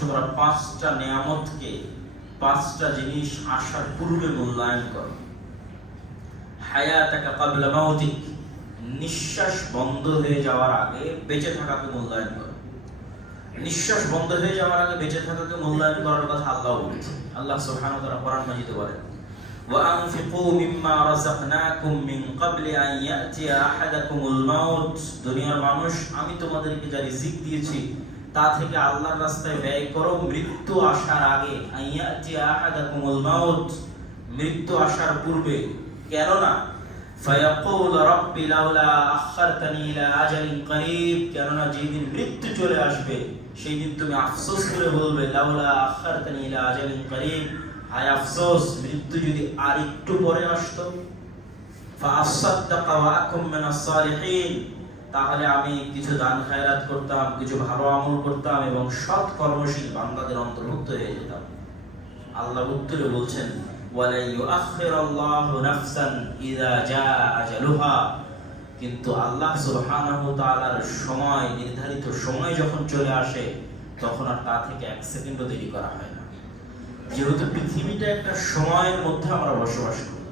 তোমরা পাঁচটা নিয়ামতকে, পাঁচটা জিনিস আসার পূর্বে মূল্যায়ন করো। হায়াতাকা ক্বাবলা মাউতিক, নিঃশ্বাস বন্ধ হয়ে যাওয়ার আগে বেঁচে থাকাকে মূল্যায়ন করো। নিঃশ্বাস বন্ধ হয়ে যাওয়ার আগে বেঁচে থাকাকে মূল্যায়ন করার কথা আল্লাহ বলেছেন। আল্লাহ সুবহানাহু ওয়া তাআলা কোরআন মাজিদে বলেন, ওয়া আনফিকু মিম্মা রাযাকনাকুম মিন ক্বাবলি আন ইয়াতিয়া আহাদাকুমুল মাউত। দুনিয়ার মানুষ, আমি তোমাদেরকে যা রিজিক দিয়েছি তা থেকে আল্লাহর রাস্তায় ব্যয় করো মৃত্যু আসার আগে। আন ইয়াতিয়া আহাদাকুমুল মাউত, মৃত্যু আসার পূর্বে। কেননা ফায়াকুল রাব্বি লাউলা আখারতানি ইলা আজালিন করিব, কেননা যেদিন মৃত্যু চলে আসবে সেই দিন তুমি আফসোস করে বলবে, লাউলা আখারতানি ইলা আজালিন করিব, হায় আফসোস, মৃত্যু যদি আর একটু পরে আসতো। ফাআসাদদাকা ওয়া আকুম মিনাস সালিহিন, তাহলে আমি কিছু দান খায়রাত করতাম, কিছু ভালো আমল করতাম এবং সৎ কর্মশীল বান্দাদের অন্তর্ভুক্ত হয়ে যেতাম। আল্লাহ উত্তরে বলছেন, ওয়ালা ইউআখিরুল্লাহু নাফসান ইযা জাআ আজালুহা, কিন্তু আল্লাহ সুবহানাহু ওয়া তাআলার সময়, নির্ধারিত সময় যখন চলে আসে তখন আর তা থেকে এক সেকেন্ডও দেরি করা হয় না। যেহেতু পৃথিবীটা একটা সময়ের মধ্যে আমরা বসবাস করি,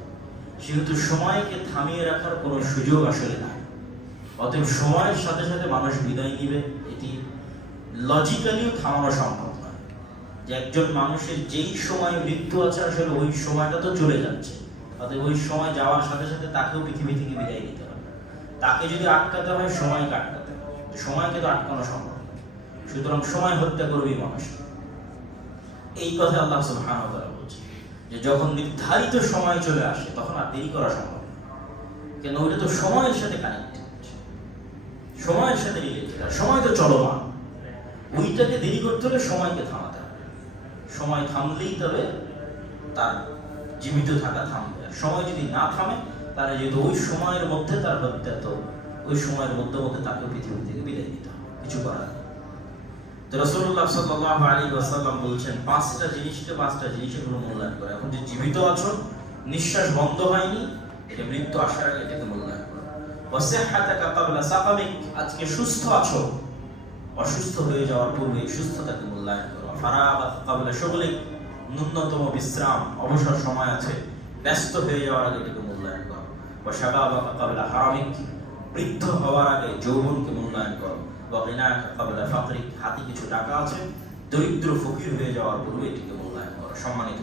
সেহেতু সময়কে থামিয়ে রাখার কোনো সুযোগ আসলে নাই। অতএব সময়ের সাথে সাথে মানুষ বিদায় নিবে, এটি লজিক্যালিও থামানো সম্ভব নয়। যে একজন মানুষের যেই সময় মৃত্যু আছে আসলে ওই সময়টা তো চলে যাচ্ছে, অতএব ওই সময় যাওয়ার সাথে সাথে তাকেও পৃথিবী থেকে বিদায় নিতে হবে। তাকে যদি আটকাতে হয় সময়কে আটকাতে হবে, সময়কে তো আটকানো সম্ভব না। সুতরাং সময় হত্যা করবেই মানুষ। এই কথা আল্লাহ সুবহানাহু ওয়া তাআলা বলছেন যে যখন নির্ধারিত সময় চলে আসে তখন আর দেরি করা সম্ভব না, কেন ওইটা তো সময়ের সাথে কানেক্টেড, সময়ের সাথে রিলেটেড, আর সময় তো চলমান। ওইটাকে দেরি করতে হলে সময়কে থামাতে হবে। সময় থামলেই তবে তার জীবিত থাকা থামবে। আর সময় যদি না থামে তাহলে যেহেতু ওই সময়ের মধ্যে তার হত্যা, তো ওই সময়ের মধ্যে তাকে পৃথিবী থেকে বিদায় দিতে হবে, কিছু করার নেই। তো রাসূলুল্লাহ সাল্লাল্লাহু আলাইহি ওয়াসাল্লাম বলছেন, পাঁচটা জিনিসের কোনো মূল্যায়ন করে। এখন যে জীবিত আছো, নিঃশ্বাস বন্ধ হয়নি, এটা মৃত্যু আসার আগে এটাকে মূল্যায়ন করো। ওয়াসিহহাতাকা ক্বাবলা সাকামিক, আজকে সুস্থ আছো, অসুস্থ হয়ে যাওয়ার পূর্বে সুস্থতাকে মূল্যায়ন করো। ফারাগাত ক্বাবলা শুগলিক, ন্যূনতম বিশ্রাম, অবসর সময় আছে, ব্যস্ত হয়ে যাওয়ার আগে এটাকে মূল্যায়ন করো। ওয়া শাবাবাকা ক্বাবলা হারামিক, বৃদ্ধ হওয়ার আগে যৌবনকে মূল্যায়ন করো। ওয়া গিনাকা ক্বাবলা ফাকরিক, হাতে কিছু টাকা আছে, দরিদ্র ফকির হয়ে যাওয়ার পূর্বে এটিকে মূল্যায়ন করো। সম্মানিত